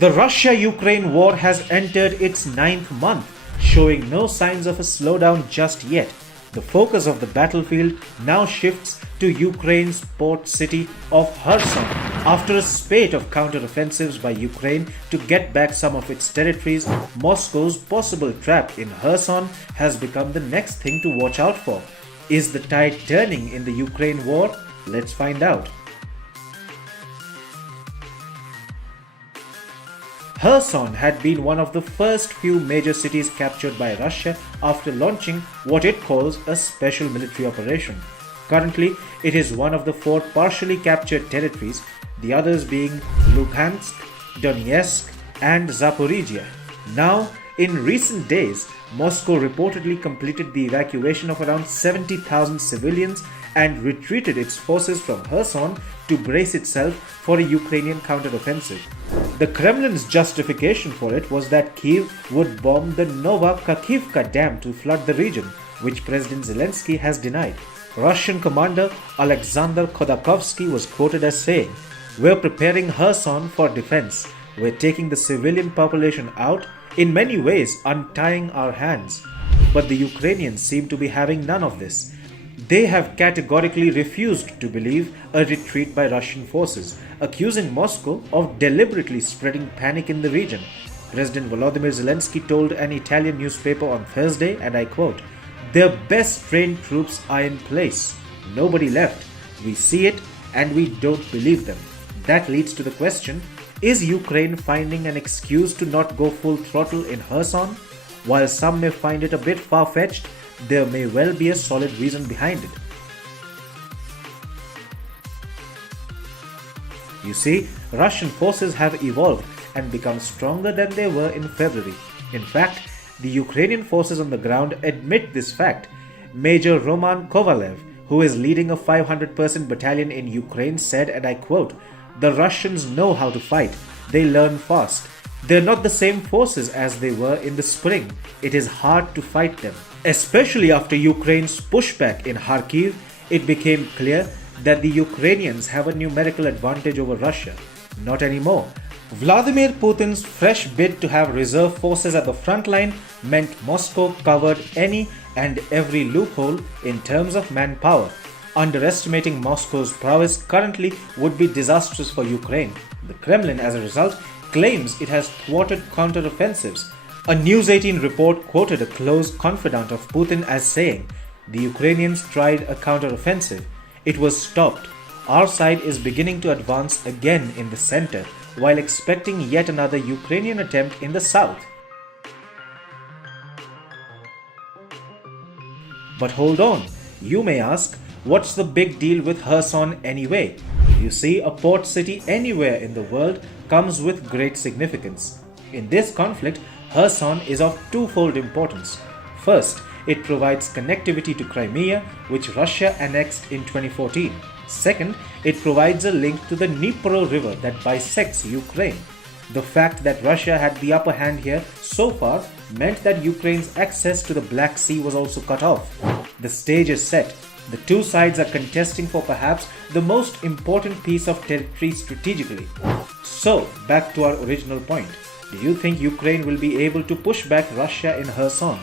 The Russia-Ukraine war has entered its 9th month, showing no signs of a slowdown just yet. The focus of the battlefield now shifts to Ukraine's port city of Kherson. After a spate of counter-offensives by Ukraine to get back some of its territories, Moscow's possible trap in Kherson has become the next thing to watch out for. Is the tide turning in the Ukraine war? Let's find out. Kherson had been one of the first few major cities captured by Russia after launching what it calls a special military operation. Currently, it is one of the 4 partially captured territories, the others being Luhansk, Donetsk, and Zaporizhia. Now, in recent days, Moscow reportedly completed the evacuation of around 70,000 civilians and retreated its forces from Kherson to brace itself for a Ukrainian counteroffensive. The Kremlin's justification for it was that Kyiv would bomb the Novokakivka dam to flood the region, which President Zelensky has denied. Russian commander Alexander Khodorkovsky was quoted as saying, "We're preparing Kherson for defense. We're taking the civilian population out, in many ways untying our hands." But the Ukrainians seem to be having none of this. They have categorically refused to believe a retreat by Russian forces, accusing Moscow of deliberately spreading panic in the region. President Volodymyr Zelensky told an Italian newspaper on Thursday, and I quote, "Their best trained troops are in place. Nobody left. We see it and we don't believe them." That leads to the question, is Ukraine finding an excuse to not go full throttle in Kherson? While some may find it a bit far-fetched, there may well be a solid reason behind it. You see, Russian forces have evolved and become stronger than they were in February. In fact, the Ukrainian forces on the ground admit this fact. Major Roman Kovalev, who is leading a 500-person battalion in Ukraine, said, and I quote, "The Russians know how to fight. They learn fast. They're not the same forces as they were in the spring. It is hard to fight them." Especially after Ukraine's pushback in Kharkiv, it became clear that the Ukrainians have a numerical advantage over Russia. Not anymore. Vladimir Putin's fresh bid to have reserve forces at the front line meant Moscow covered any and every loophole in terms of manpower. Underestimating Moscow's prowess currently would be disastrous for Ukraine. The Kremlin, as a result, claims it has thwarted counteroffensives. A News 18 report quoted a close confidant of Putin as saying, "The Ukrainians tried a counteroffensive. It was stopped. Our side is beginning to advance again in the center, while expecting yet another Ukrainian attempt in the south." But hold on, you may ask, what's the big deal with Kherson anyway? You see, a port city anywhere in the world comes with great significance. In this conflict, Kherson is of twofold importance. First, it provides connectivity to Crimea, which Russia annexed in 2014. Second, it provides a link to the Dnipro River that bisects Ukraine. The fact that Russia had the upper hand here so far meant that Ukraine's access to the Black Sea was also cut off. The stage is set. The two sides are contesting for perhaps the most important piece of territory strategically. So, back to our original point. Do you think Ukraine will be able to push back Russia in Kherson?